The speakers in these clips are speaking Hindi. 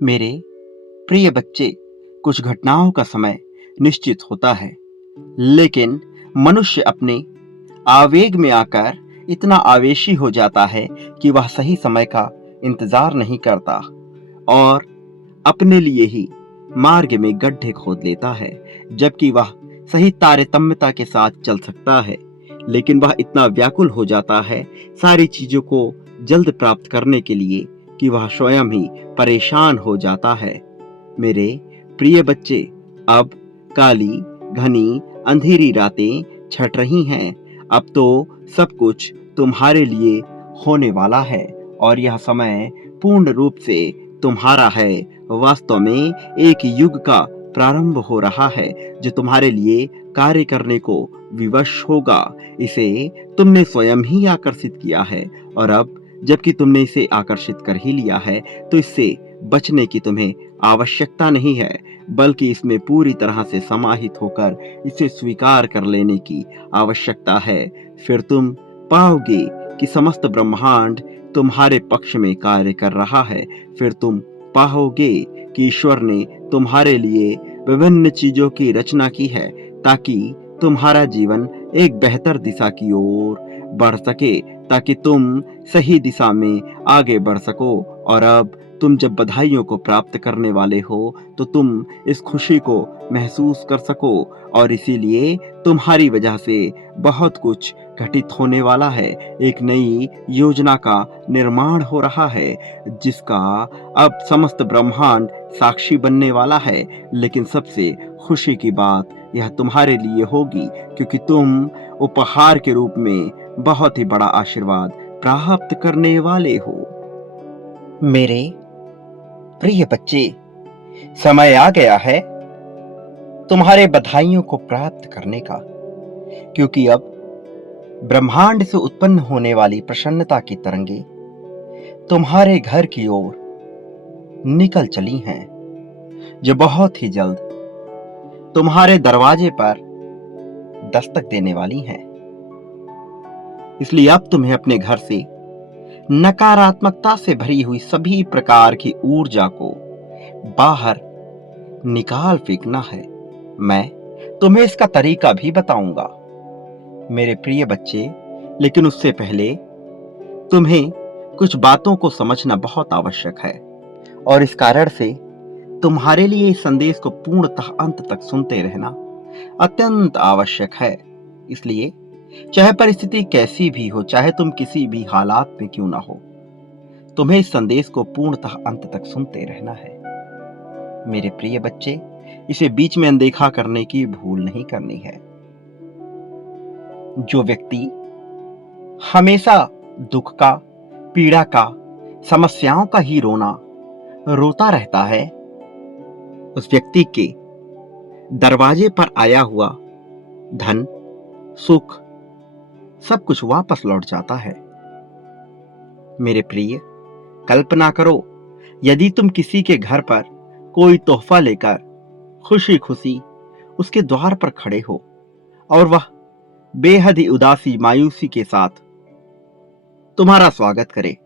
मेरे प्रिय बच्चे, कुछ घटनाओं का समय निश्चित होता है, लेकिन मनुष्य अपने आवेग में आकर इतना आवेशी हो जाता है कि वह सही समय का इंतजार नहीं करता और अपने लिए ही मार्ग में गड्ढे खोद लेता है, जबकि वह सही तारतम्यता के साथ चल सकता है। लेकिन वह इतना व्याकुल हो जाता है सारी चीजों को जल्द प्राप्त करने के लिए कि वह स्वयं ही परेशान हो जाता है। मेरे प्रिय बच्चे, अब काली घनी अंधेरी रातें छट रही हैं। अब तो सब कुछ तुम्हारे लिए होने वाला है और यह समय पूर्ण रूप से तुम्हारा है। वास्तव में एक युग का प्रारंभ हो रहा है जो तुम्हारे लिए कार्य करने को विवश होगा। इसे तुमने स्वयं ही आकर्षित किया है और अब जबकि तुमने इसे आकर्षित कर ही लिया है तो इससे बचने की तुम्हें आवश्यकता नहीं है, बल्कि इसमें पूरी तरह से समाहित होकर इसे स्वीकार कर लेने की आवश्यकता है। फिर तुम पाओगे कि समस्त ब्रह्मांड तुम्हारे पक्ष में कार्य कर रहा है। फिर तुम पाओगे कि ईश्वर ने तुम्हारे लिए विभिन्न चीजों की रचना की है ताकि तुम्हारा जीवन एक बेहतर दिशा की ओर बढ़ सके, ताकि तुम सही दिशा में आगे बढ़ सको। और अब तुम जब बधाइयों को प्राप्त करने वाले हो तो तुम इस खुशी को महसूस कर सको और इसीलिए तुम्हारी वजह से बहुत कुछ घटित होने वाला है। एक नई योजना का निर्माण हो रहा है जिसका अब समस्त ब्रह्मांड साक्षी बनने वाला है। लेकिन सबसे खुशी की बात यह तुम्हारे लिए होगी क्योंकि तुम उपहार के रूप में बहुत ही बड़ा आशीर्वाद प्राप्त करने वाले हो। मेरे प्रिय बच्चे, समय आ गया है तुम्हारे बधाइयों को प्राप्त करने का, क्योंकि अब ब्रह्मांड से उत्पन्न होने वाली प्रसन्नता की तरंगे तुम्हारे घर की ओर निकल चली हैं, जो बहुत ही जल्द तुम्हारे दरवाजे पर दस्तक देने वाली हैं। इसलिए अब तुम्हें अपने घर से नकारात्मकता से भरी हुई सभी प्रकार की ऊर्जा को बाहर निकाल फेंकना है। मैं तुम्हें इसका तरीका भी बताऊंगा मेरे प्रिय बच्चे, लेकिन उससे पहले तुम्हें कुछ बातों को समझना बहुत आवश्यक है और इस कारण से तुम्हारे लिए इस संदेश को पूर्णतः अंत तक सुनते रहना अत्यंत आवश्यक है। इसलिए चाहे परिस्थिति कैसी भी हो, चाहे तुम किसी भी हालात में क्यों ना हो, तुम्हें इस संदेश को पूर्णतः अंत तक सुनते रहना है। मेरे प्रिय बच्चे, इसे बीच में अनदेखा करने की भूल नहीं करनी है। जो व्यक्ति हमेशा दुख का, पीड़ा का, समस्याओं का ही रोता रहता है, उस व्यक्ति के दरवाजे पर आया हुआ धन, सुख, सब कुछ वापस लौट जाता है। मेरे प्रिय, कल्पना करो यदि तुम किसी के घर पर कोई तोहफा लेकर खुशी खुशी उसके द्वार पर खड़े हो और वह बेहद ही उदासी मायूसी के साथ तुम्हारा स्वागत करे,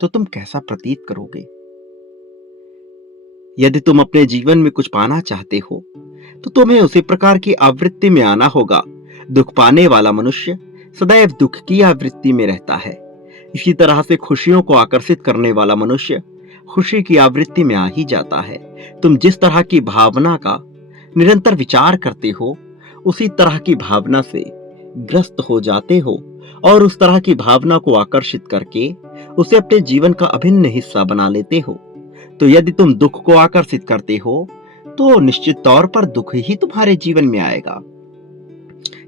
तो तुम कैसा प्रतीत करोगे? यदि तुम अपने जीवन में कुछ पाना चाहते हो तो तुम्हें उसी प्रकार की आवृत्ति में आना होगा। दुख पाने वाला मनुष्य सदैव दुख की आवृत्ति में रहता है। इसी तरह से खुशियों को आकर्षित करने वाला मनुष्य खुशी की आवृत्ति में आ ही जाता है। तुम जिस तरह की भावना का निरंतर विचार करते हो, उसी तरह की भावना से ग्रस्त हो जाते हो और उस तरह की भावना को आकर्षित करके उसे अपने जीवन का अभिन्न हिस्सा बना लेते हो। तो यदि तुम दुख को आकर्षित करते हो तो निश्चित तौर पर दुख ही तुम्हारे जीवन में आएगा।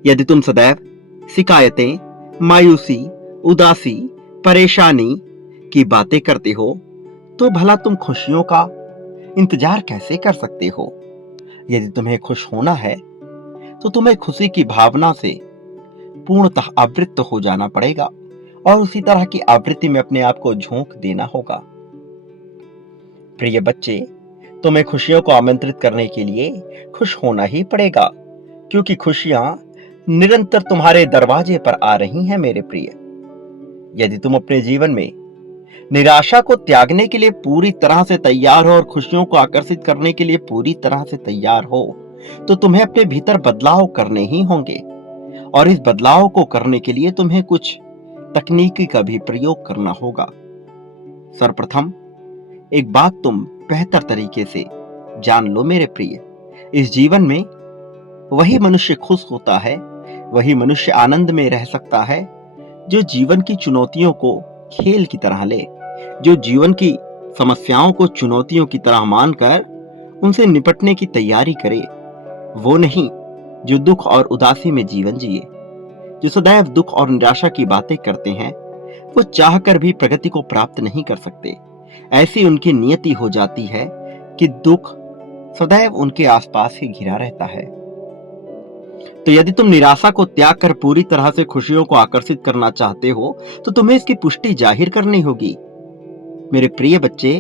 यदि तुम सदैव शिकायतें, मायूसी, उदासी, परेशानी की बातें करते हो तो भला तुम खुशियों का इंतजार कैसे कर सकते हो? यदि तुम्हें खुश होना है तो तुम्हें खुशी की भावना से पूर्णतः आवृत्त हो जाना पड़ेगा और उसी तरह की आवृत्ति में अपने आप को झोंक देना होगा। प्रिय बच्चे, तुम्हें खुशियों को आमंत्रित करने के लिए खुश होना ही पड़ेगा, क्योंकि खुशियां निरंतर तुम्हारे दरवाजे पर आ रही हैं। मेरे प्रिय, यदि तुम अपने जीवन में निराशा को त्यागने के लिए पूरी तरह से तैयार हो और खुशियों को आकर्षित करने के लिए पूरी तरह से तैयार हो, तो तुम्हें अपने भीतर बदलाव करने ही होंगे। और इस बदलाव को करने के लिए तुम्हें कुछ तकनीकी का भी प्रयोग करना होगा। सर्वप्रथम एक बात तुम बेहतर तरीके से जान लो मेरे प्रिय, इस जीवन में वही मनुष्य खुश होता है, वही मनुष्य आनंद में रह सकता है जो जीवन की चुनौतियों को खेल की तरह ले, जो जीवन की समस्याओं को चुनौतियों की तरह मानकर उनसे निपटने की तैयारी करे। वो नहीं जो दुख और उदासी में जीवन जिए, जो सदैव दुख और निराशा की बातें करते हैं। वो चाहकर भी प्रगति को प्राप्त नहीं कर सकते। ऐसी उनकी नियति हो जाती है कि दुख सदैव उनके आसपास ही घिरा रहता है। तो यदि तुम निराशा को त्याग कर पूरी तरह से खुशियों को आकर्षित करना चाहते हो, तो तुम्हें इसकी पुष्टि जाहिर करनी होगी। मेरे प्रिय बच्चे,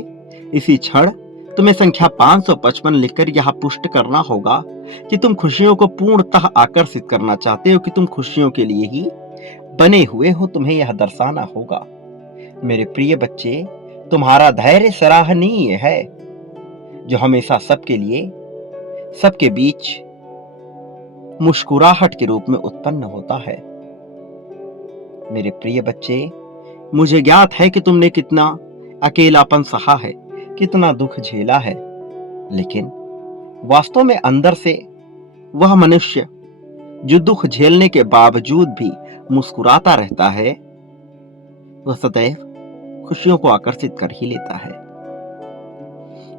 इसी क्षण तुम्हें संख्या 555 लिखकर यह पुष्ट करना होगा कि तुम खुशियों को पूर्णतः आकर्षित करना चाहते हो, कि तुम खुशियों के लिए ही बने हुए हो। तुम्हें यह दर्शाना होगा मेरे प्रिय बच्चे, तुम्हारा धैर्य सराहनीय है, जो हमेशा सबके लिए, सबके बीच मुस्कुराहट के रूप में उत्पन्न होता है। मेरे प्रिय बच्चे, मुझे ज्ञात है कि तुमने कितना अकेलापन सहा है, कितना दुख झेला है, लेकिन वास्तव में अंदर से वह मनुष्य जो दुख झेलने के बावजूद भी मुस्कुराता रहता है, वह सदैव खुशियों को आकर्षित कर ही लेता है,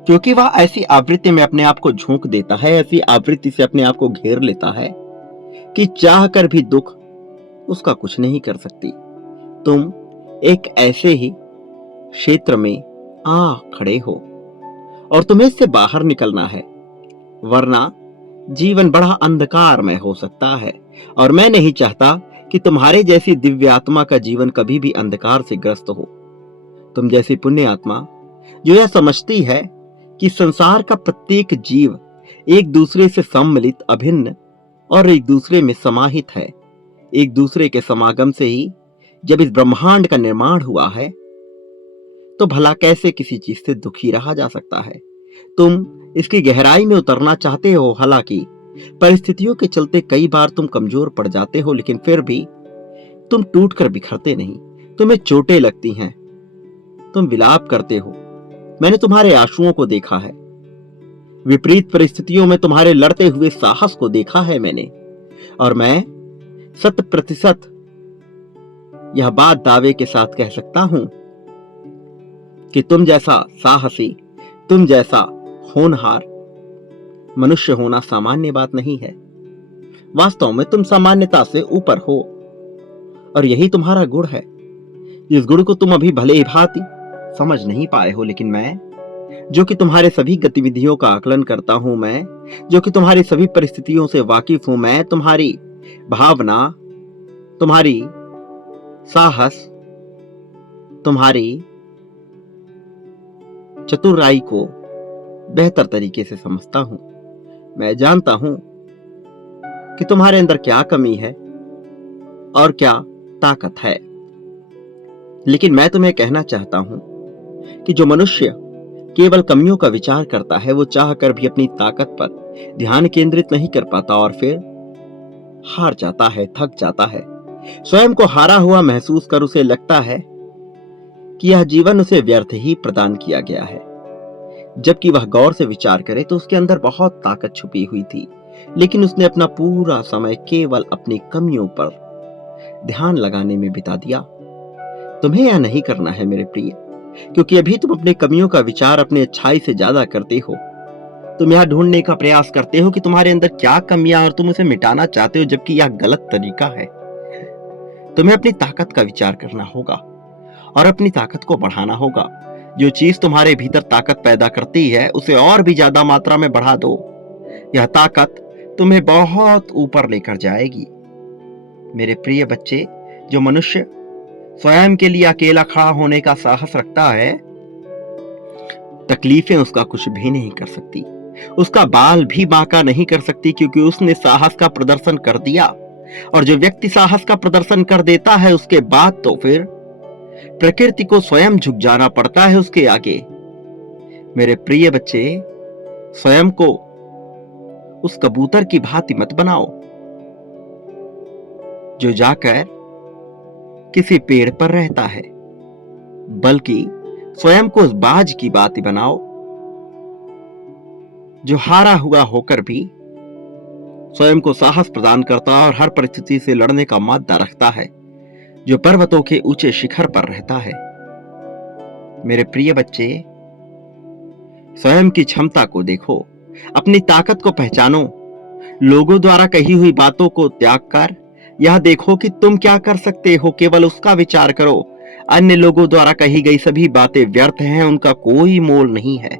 क्योंकि वह ऐसी आवृत्ति में अपने आप को झोंक देता है, ऐसी आवृत्ति से अपने आप को घेर लेता है कि चाहकर भी दुख उसका कुछ नहीं कर सकती। तुम एक ऐसे ही क्षेत्र में आ खड़े हो और तुम्हें इससे बाहर निकलना है, वरना जीवन बड़ा अंधकारमय हो सकता है। और मैं नहीं चाहता कि तुम्हारे जैसी दिव्य आत्मा का जीवन कभी भी अंधकार से ग्रस्त हो। तुम जैसी पुण्य आत्मा जो यह समझती है कि संसार का प्रत्येक जीव एक दूसरे से सम्मिलित, अभिन्न और एक दूसरे में समाहित है। एक दूसरे के समागम से ही जब इस ब्रह्मांड का निर्माण हुआ है, तो भला कैसे किसी चीज से दुखी रहा जा सकता है। तुम इसकी गहराई में उतरना चाहते हो, हालांकि परिस्थितियों के चलते कई बार तुम कमजोर पड़ जाते हो, लेकिन फिर भी तुम टूटकर बिखरते नहीं। तुम्हें चोटें लगती हैं, तुम विलाप करते हो। मैंने तुम्हारे आंसुओं को देखा है, विपरीत परिस्थितियों में तुम्हारे लड़ते हुए साहस को देखा है मैंने। और मैं 100% यह बात दावे के साथ कह सकता हूं कि तुम जैसा साहसी, तुम जैसा होनहार मनुष्य होना सामान्य बात नहीं है। वास्तव में तुम सामान्यता से ऊपर हो, और यही तुम्हारा गुण है। इस गुण को तुम अभी भले ही भांति समझ नहीं पाए हो, लेकिन मैं जो कि तुम्हारे सभी गतिविधियों का आकलन करता हूं, मैं जो कि तुम्हारी सभी परिस्थितियों से वाकिफ हूं, मैं तुम्हारी भावना, तुम्हारी साहस, तुम्हारी चतुराई को बेहतर तरीके से समझता हूं। मैं जानता हूं कि तुम्हारे अंदर क्या कमी है और क्या ताकत है। लेकिन मैं तुम्हें कहना चाहता हूं कि जो मनुष्य केवल कमियों का विचार करता है, वो चाहकर भी अपनी ताकत पर ध्यान केंद्रित नहीं कर पाता और फिर हार जाता है, थक जाता है। स्वयं को हारा हुआ महसूस कर उसे लगता है कि यह जीवन उसे व्यर्थ ही प्रदान किया गया है। जबकि वह गौर से विचार करे तो उसके अंदर बहुत ताकत छुपी हुई थी, लेकिन उसने अपना पूरा समय केवल अपनी कमियों पर ध्यान लगाने में बिता दिया। तुम्हें यह नहीं करना है मेरे प्रिय, क्योंकि अभी तुम अपनी कमियों का विचार अपनी अच्छाई से ज्यादा करते हो। तुम यह ढूंढने का प्रयास करते हो कि तुम्हारे अंदर क्या कमियां और तुम उसे मिटाना चाहते हो, जबकि यह गलत तरीका है। तुम्हें अपनी ताकत का विचार करना होगा और अपनी ताकत को बढ़ाना होगा। जो चीज तुम्हारे भीतर ताकत पैदा करती है, उसे और भी ज्यादा मात्रा में बढ़ा दो। यह ताकत तुम्हें बहुत ऊपर लेकर जाएगी। मेरे प्रिय बच्चे, जो मनुष्य स्वयं के लिए अकेला खड़ा होने का साहस रखता है, तकलीफें उसका कुछ भी नहीं कर सकती, उसका बाल भी बांका नहीं कर सकती, क्योंकि उसने साहस का प्रदर्शन कर दिया। और जो व्यक्ति साहस का प्रदर्शन कर देता है, उसके बाद तो फिर प्रकृति को स्वयं झुक जाना पड़ता है उसके आगे। मेरे प्रिय बच्चे, स्वयं को उस कबूतर की भांति मत बनाओ जो जाकर किसी पेड़ पर रहता है, बल्कि स्वयं को उस बाज की भांति बनाओ जो हारा हुआ होकर भी स्वयं को साहस प्रदान करता है और हर परिस्थिति से लड़ने का माद्दा रखता है, जो पर्वतों के ऊंचे शिखर पर रहता है। मेरे प्रिय बच्चे, स्वयं की क्षमता को देखो, अपनी ताकत को पहचानो। लोगों द्वारा कही हुई बातों को त्याग कर यह देखो कि तुम क्या कर सकते हो, केवल उसका विचार करो। अन्य लोगों द्वारा कही गई सभी बातें व्यर्थ हैं, उनका कोई मोल नहीं है।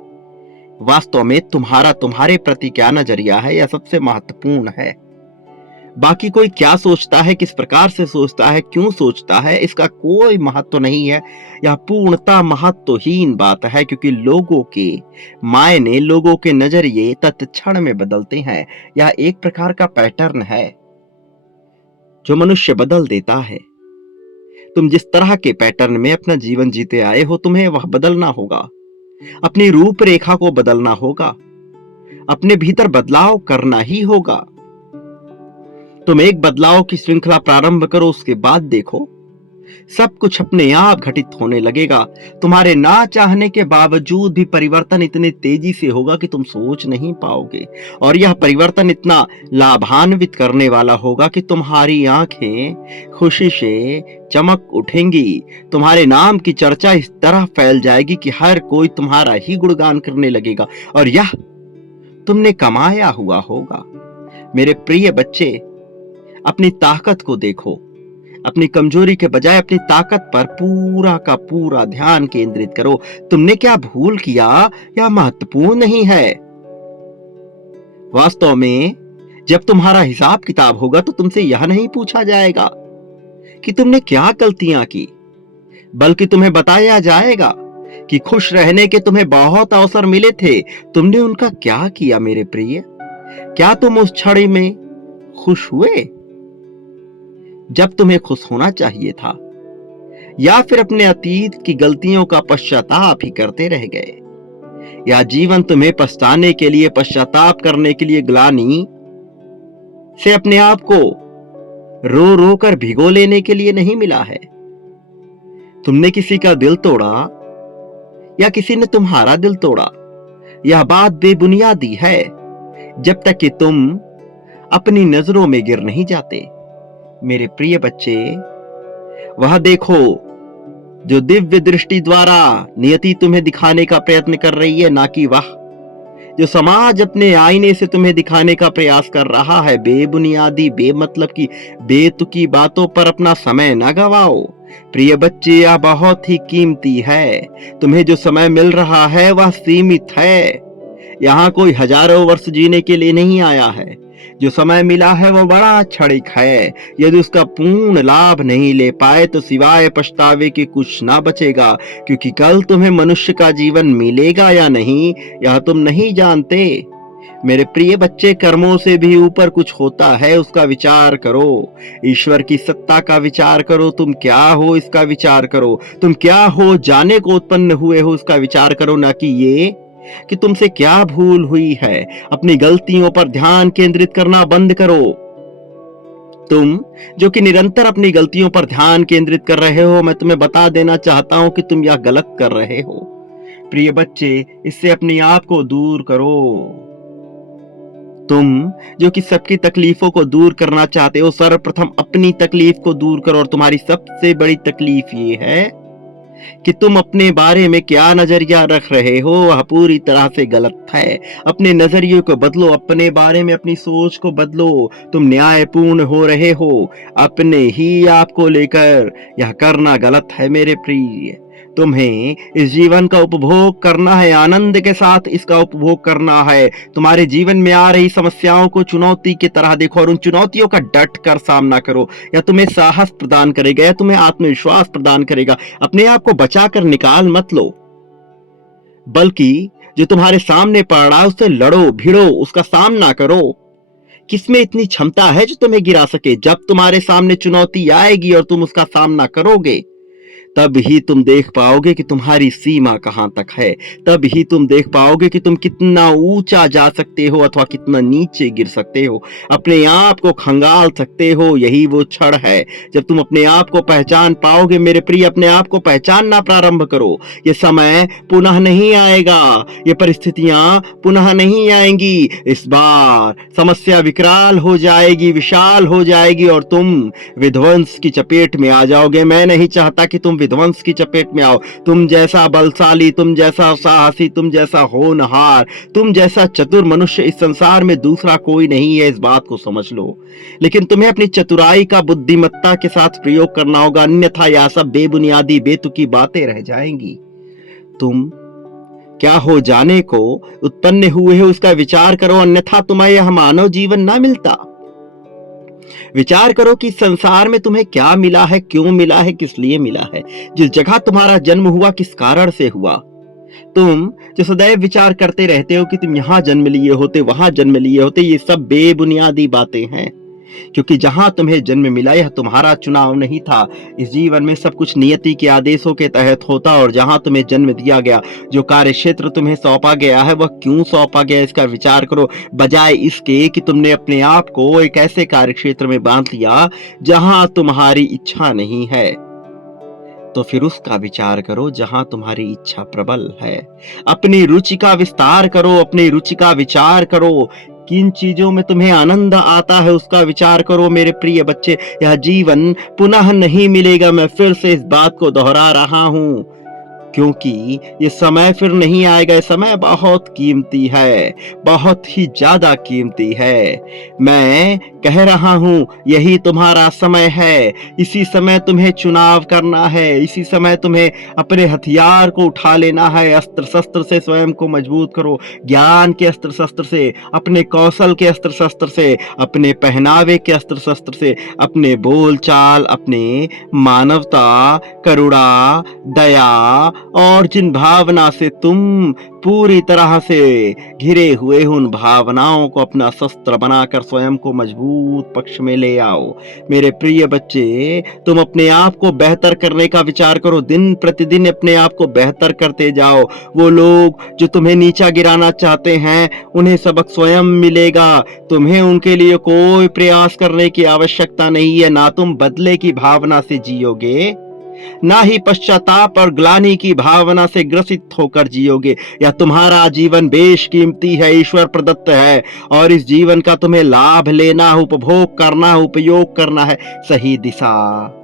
वास्तव में तुम्हारे प्रति क्या नजरिया है, यह सबसे महत्वपूर्ण है। बाकी कोई क्या सोचता है, किस प्रकार से सोचता है, क्यों सोचता है, इसका कोई महत्व नहीं है। यह पूर्णतः महत्वहीन बात है, क्योंकि लोगों के मायने, लोगों के नजरिए तत्क्षण में बदलते हैं। यह एक प्रकार का पैटर्न है जो मनुष्य बदल देता है। तुम जिस तरह के पैटर्न में अपना जीवन जीते आए हो, तुम्हें वह बदलना होगा। अपनी रूपरेखा को बदलना होगा, अपने भीतर बदलाव करना ही होगा। तुम एक बदलाव की श्रृंखला प्रारंभ करो, उसके बाद देखो सब कुछ अपने आप घटित होने लगेगा। तुम्हारे ना चाहने के बावजूद भी परिवर्तन इतने तेजी से होगा कि तुम सोच नहीं पाओगे, और यह परिवर्तन इतना लाभान्वित करने वाला होगा कि तुम्हारी आंखें खुशी से चमक उठेंगी। तुम्हारे नाम की चर्चा इस तरह फैल जाएगी कि हर कोई तुम्हारा ही गुणगान करने लगेगा, और यह तुमने कमाया हुआ होगा। मेरे प्रिय बच्चे, अपनी ताकत को देखो। अपनी कमजोरी के बजाय अपनी ताकत पर पूरा का पूरा ध्यान केंद्रित करो। तुमने क्या भूल किया, यह महत्वपूर्ण नहीं है। वास्तव में जब तुम्हारा हिसाब किताब होगा तो तुमसे यह नहीं पूछा जाएगा कि तुमने क्या गलतियां की, बल्कि तुम्हें बताया जाएगा कि खुश रहने के तुम्हें बहुत अवसर मिले थे, तुमने उनका क्या किया। मेरे प्रिय, क्या तुम उस क्षण में खुश हुए जब तुम्हें खुश होना चाहिए था, या फिर अपने अतीत की गलतियों का पश्चाताप ही करते रह गए? या जीवन तुम्हें पछताने के लिए, पश्चाताप करने के लिए, ग्लानि से अपने आप को रो रो कर भिगो लेने के लिए नहीं मिला है? तुमने किसी का दिल तोड़ा या किसी ने तुम्हारा दिल तोड़ा, यह बात बेबुनियादी है जब तक कि तुम अपनी नजरों में गिर नहीं जाते। मेरे प्रिय बच्चे, वह देखो जो दिव्य दृष्टि द्वारा नियति तुम्हें दिखाने का प्रयत्न कर रही है, ना कि वह जो समाज अपने आईने से तुम्हें दिखाने का प्रयास कर रहा है। बेबुनियादी, बेमतलब की, बेतुकी बातों पर अपना समय न गवाओ। प्रिय बच्चे, यह बहुत ही कीमती है। तुम्हें जो समय मिल रहा है वह सीमित है। यहाँ कोई हजारों वर्ष जीने के लिए नहीं आया है। जो समय मिला है वो बड़ा क्षणिक है। यदि उसका पूर्ण लाभ नहीं ले पाए तो सिवाय पछतावे के कुछ ना बचेगा, क्योंकि कल तुम्हें मनुष्य का जीवन मिलेगा या नहीं, यह तुम नहीं जानते। मेरे प्रिय बच्चे, कर्मों से भी ऊपर कुछ होता है, उसका विचार करो। ईश्वर की सत्ता का विचार करो। तुम क्या हो इसका विचार करो। तुम क्या हो जाने को उत्पन्न हुए हो इसका विचार करो, ना कि ये कि तुमसे क्या भूल हुई है। अपनी गलतियों पर ध्यान केंद्रित करना बंद करो। तुम जो कि निरंतर अपनी गलतियों पर ध्यान केंद्रित कर रहे हो, मैं तुम्हें बता देना चाहता हूं कि तुम यह गलत कर रहे हो। प्रिय बच्चे, इससे अपने आप को दूर करो। तुम जो कि सबकी तकलीफों को दूर करना चाहते हो, सर्वप्रथम अपनी तकलीफ को दूर करो। और तुम्हारी सबसे बड़ी तकलीफ ये है कि तुम अपने बारे में क्या नजरिया रख रहे हो, वह पूरी तरह से गलत है। अपने नजरिए को बदलो, अपने बारे में अपनी सोच को बदलो। तुम न्यायपूर्ण हो रहे हो, अपने ही आप को लेकर यह करना गलत है। मेरे प्रिय, तुम्हें इस जीवन का उपभोग करना है, आनंद के साथ इसका उपभोग करना है। तुम्हारे जीवन में आ रही समस्याओं को चुनौती की तरह देखो और उन चुनौतियों का डट कर सामना करो। या तुम्हें साहस प्रदान करेगा, या तुम्हें आत्मविश्वास प्रदान करेगा। अपने आप को बचा कर निकाल मत लो, बल्कि जो तुम्हारे सामने पड़ रहा है उससे लड़ो, भिड़ो, उसका सामना करो। किसमें इतनी क्षमता है जो तुम्हें गिरा सके? जब तुम्हारे सामने चुनौती आएगी और तुम उसका सामना करोगे तब ही तुम देख पाओगे कि तुम्हारी सीमा कहां तक है। तब ही तुम देख पाओगे कि तुम कितना ऊंचा जा सकते हो अथवा कितना नीचे गिर सकते हो, अपने आप को खंगाल सकते हो। यही वो क्षण है जब तुम अपने आप को पहचान पाओगे। मेरे प्रिय, अपने आप को पहचानना प्रारंभ करो। ये समय पुनः नहीं आएगा, ये परिस्थितियां पुनः नहीं आएंगी। इस बार समस्या विकराल हो जाएगी, विशाल हो जाएगी और तुम विध्वंस की चपेट में आ जाओगे। मैं नहीं चाहता कि तुम विध्वंस की चपेट में आओ। तुम जैसा बलशाली, तुम जैसा साहसी, तुम जैसा होनहार, तुम जैसा चतुर मनुष्य इस संसार में दूसरा कोई नहीं है, इस बात को समझ लो। लेकिन तुम्हें अपनी चतुराई का बुद्धिमत्ता के साथ प्रयोग करना होगा, अन्यथा यह सब बेबुनियादी बेतुकी बातें रह जाएंगी। तुम क्या हो जाने को उत्पन्न हुए हो उसका विचार करो, अन्यथा तुम्हें यह मानव जीवन ना मिलता। विचार करो कि संसार में तुम्हें क्या मिला है, क्यों मिला है, किस लिए मिला है। जिस जगह तुम्हारा जन्म हुआ किस कारण से हुआ। तुम जो सदैव विचार करते रहते हो कि तुम यहां जन्म लिए होते, वहां जन्म लिए होते, ये सब बेबुनियादी बातें हैं। क्योंकि जहां तुम्हें जन्म मिला यह तुम्हारा चुनाव नहीं था। इस जीवन में सब कुछ नियति के आदेशों के तहत होता, और जहां तुम्हें जन्म दिया गया, जो कार्य क्षेत्र तुम्हें सौंपा गया है, वह क्यों सौंपा गया इसका विचार करो, बजाय इसके कि तुमने अपने आप को एक ऐसे कार्य क्षेत्र में बांध लिया जहां तुम्हारी इच्छा नहीं है। तो फिर उसका विचार करो जहां तुम्हारी इच्छा प्रबल है। अपनी रुचि का विस्तार करो, अपनी रुचि का विचार करो। किन चीजों में तुम्हें आनंद आता है उसका विचार करो। मेरे प्रिय बच्चे, यह जीवन पुनः नहीं मिलेगा। मैं फिर से इस बात को दोहरा रहा हूं, क्योंकि ये समय फिर नहीं आएगा। ये समय बहुत कीमती है, बहुत ही ज्यादा कीमती है। मैं कह रहा हूं, यही तुम्हारा समय है। इसी समय तुम्हें चुनाव करना है, इसी समय तुम्हें अपने हथियार को उठा लेना है। अस्त्र शस्त्र से स्वयं को मजबूत करो, ज्ञान के अस्त्र शस्त्र से, अपने कौशल के अस्त्र शस्त्र से, अपने पहनावे के अस्त्र शस्त्र से, अपने बोलचाल, अपने मानवता, करुणा, दया और जिन भावना से तुम पूरी तरह से घिरे हुए उन भावनाओं को अपना शस्त्र बनाकर स्वयं को मजबूत पक्ष में ले आओ। मेरे प्रिय बच्चे, तुम अपने आप को बेहतर करने का विचार करो। दिन प्रतिदिन अपने आप को बेहतर करते जाओ। वो लोग जो तुम्हें नीचा गिराना चाहते हैं, उन्हें सबक स्वयं मिलेगा। तुम्हें उनके लिए कोई प्रयास करने की आवश्यकता नहीं है। ना तुम बदले की भावना से जियोगे, ना ही पश्चाताप और ग्लानि की भावना से ग्रसित होकर जियोगे। यह तुम्हारा जीवन बेशकीमती है, ईश्वर प्रदत्त है, और इस जीवन का तुम्हें लाभ लेना, उपभोग करना, उपयोग करना है। सही दिशा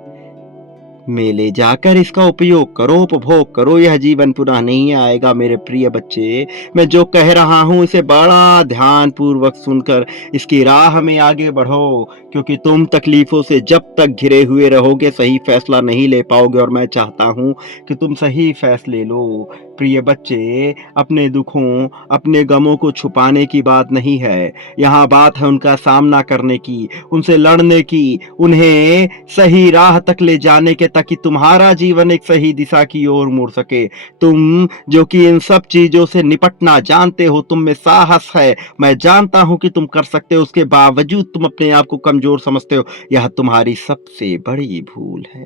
में ले जाकर इसका उपयोग करो, उपभोग करो। यह जीवन पुनः नहीं आएगा। मेरे प्रिय बच्चे, मैं जो कह रहा हूं इसे बड़ा ध्यान पूर्वक सुनकर इसकी राह में आगे बढ़ो, क्योंकि तुम तकलीफों से जब तक घिरे हुए रहोगे सही फैसला नहीं ले पाओगे, और मैं चाहता हूं कि तुम सही फैसले लो। प्रिय बच्चे, अपने दुखों, अपने गमों को छुपाने की बात नहीं है। यहाँ बात है उनका सामना करने की, उनसे लड़ने की, उन्हें सही राह तक ले जाने के, ताकि तुम्हारा जीवन एक सही दिशा की ओर मुड़ सके। तुम जो कि इन सब चीजों से निपटना जानते हो, तुम में साहस है, मैं जानता हूं कि तुम कर सकते हो, उसके बावजूद तुम अपने आप को कमजोर समझते हो। यह तुम्हारी सबसे बड़ी भूल है,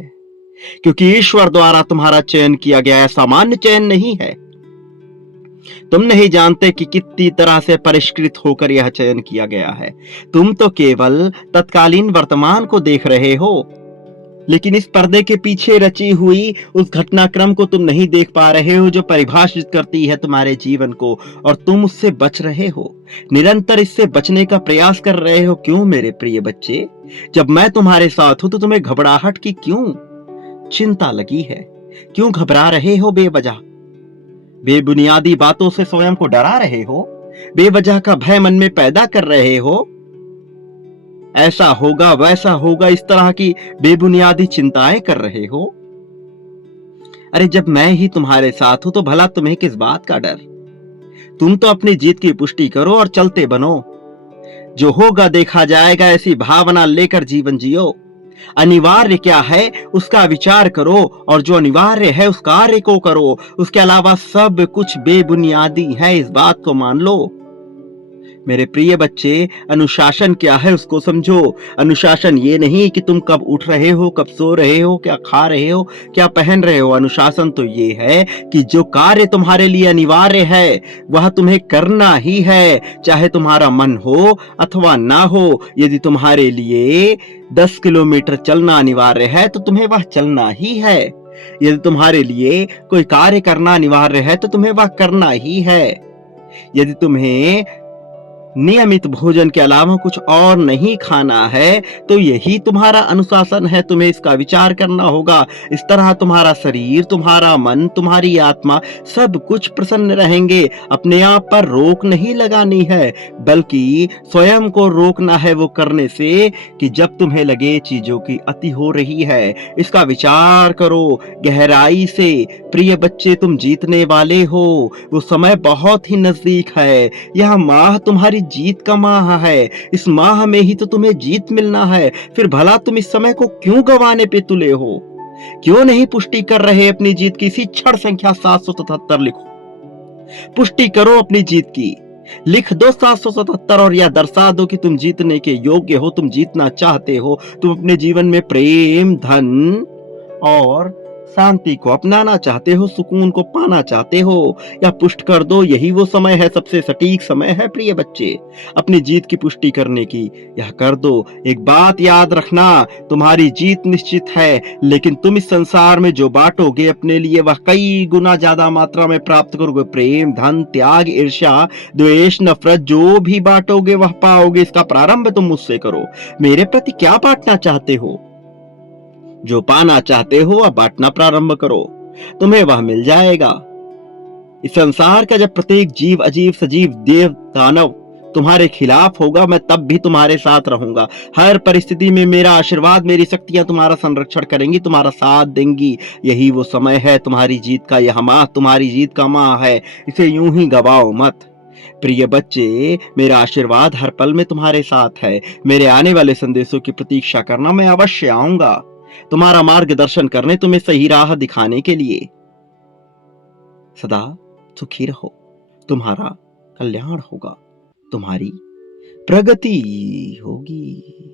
क्योंकि ईश्वर द्वारा तुम्हारा चयन किया गया है, सामान्य चयन नहीं है। तुम नहीं जानते कि कितनी तरह से परिष्कृत होकर यह चयन किया गया है। तुम तो केवल तत्कालीन वर्तमान को देख रहे हो, लेकिन इस पर्दे के पीछे रची हुई उस घटनाक्रम को तुम नहीं देख पा रहे हो, जो परिभाषित करती है तुम्हारे जीवन को, और तुम उससे बच रहे हो, निरंतर इससे बचने का प्रयास कर रहे हो। क्यों मेरे प्रिय बच्चे? जब मैं तुम्हारे साथ हूं तो तुम्हें घबराहट की क्यों चिंता लगी है? क्यों घबरा रहे हो बेवजह? बेबुनियादी बातों से स्वयं को डरा रहे हो, बेवजह का भय मन में पैदा कर रहे हो। ऐसा होगा, वैसा होगा, इस तरह की बेबुनियादी चिंताएं कर रहे हो। अरे जब मैं ही तुम्हारे साथ हूं तो भला तुम्हें किस बात का डर? तुम तो अपनी जीत की पुष्टि करो और चलते बनो। जो होगा देखा जाएगा, ऐसी भावना लेकर जीवन जियो। अनिवार्य क्या है उसका विचार करो, और जो अनिवार्य है उस कार्य को करो। उसके अलावा सब कुछ बेबुनियादी है, इस बात को मान लो। मेरे प्रिय बच्चे, अनुशासन क्या है उसको समझो। अनुशासन ये नहीं कि तुम कब उठ रहे हो, कब सो रहे हो, क्या खा रहे हो, क्या पहन रहे हो। अनुशासन तो ये है कि जो कार्य तुम्हारे लिए अनिवार्य है वह तुम्हें करना ही है, चाहे तुम्हारा मन हो अथवा ना हो। यदि तुम्हारे लिए 10 किलोमीटर चलना अनिवार्य है तो तुम्हें वह चलना ही है। यदि तुम्हारे लिए कोई कार्य करना अनिवार्य है तो तुम्हें वह करना ही है। यदि तुम्हें नियमित भोजन के अलावा कुछ और नहीं खाना है तो यही तुम्हारा अनुशासन है। तुम्हें इसका विचार करना होगा। इस तरह तुम्हारा शरीर, तुम्हारा मन, तुम्हारी आत्मा सब कुछ प्रसन्न रहेंगे। अपने आप पर रोक नहीं लगानी है, बल्कि स्वयं को रोकना है वो करने से कि जब तुम्हें लगे चीजों की अति हो रही है। इसका विचार करो गहराई से। प्रिय बच्चे, तुम जीतने वाले हो। वो समय बहुत ही नजदीक है। यह माह तुम्हारी जीत का माह है। इस माह में ही तो तुम्हें जीत मिलना है। फिर भला तुम इस समय को क्यों गंवाने पे तुले हो? क्यों नहीं पुष्टि कर रहे अपनी जीत की? इसी क्षण संख्या 777 लिखो। पुष्टि करो अपनी जीत की। लिख दो 777 और यह दर्शा दो कि तुम जीतने के योग्य हो, तुम जीतना चाहते हो। तुम अपने जीवन में प्रेम, धन और शांति को अपनाना चाहते हो, सुकून को पाना चाहते हो। या पुष्ट कर दो, यही वो समय है, सबसे सटीक समय है प्रिय बच्चे अपनी जीत की पुष्टि करने की। यह कर दो। एक बात याद रखना, तुम्हारी जीत निश्चित है, लेकिन तुम इस संसार में जो बांटोगे अपने लिए वह कई गुना ज्यादा मात्रा में प्राप्त करोगे। प्रेम, धन, त्याग, ईर्ष्या, द्वेष, नफरत जो भी बांटोगे वह पाओगे। इसका प्रारंभ तुम मुझसे करो। मेरे प्रति क्या बांटना चाहते हो? जो पाना चाहते हो वह बांटना प्रारंभ करो, तुम्हें वह मिल जाएगा। इस संसार का जब प्रत्येक जीव, अजीब, सजीव, देव, दानव तुम्हारे खिलाफ होगा, मैं तब भी तुम्हारे साथ रहूंगा। हर परिस्थिति में मेरा आशीर्वाद, मेरी शक्तियां तुम्हारा संरक्षण करेंगी, तुम्हारा साथ देंगी। यही वो समय है तुम्हारी जीत का। यह माह तुम्हारी जीत का माह है, इसे यूं ही गवाओ मत। प्रिय बच्चे, मेरा आशीर्वाद हर पल में तुम्हारे साथ है। मेरे आने वाले संदेशों की प्रतीक्षा करना, मैं अवश्य आऊंगा तुम्हारा मार्गदर्शन करने, तुम्हें सही राह दिखाने के लिए। सदा सुखी रहो, तुम्हारा कल्याण होगा, तुम्हारी प्रगति होगी।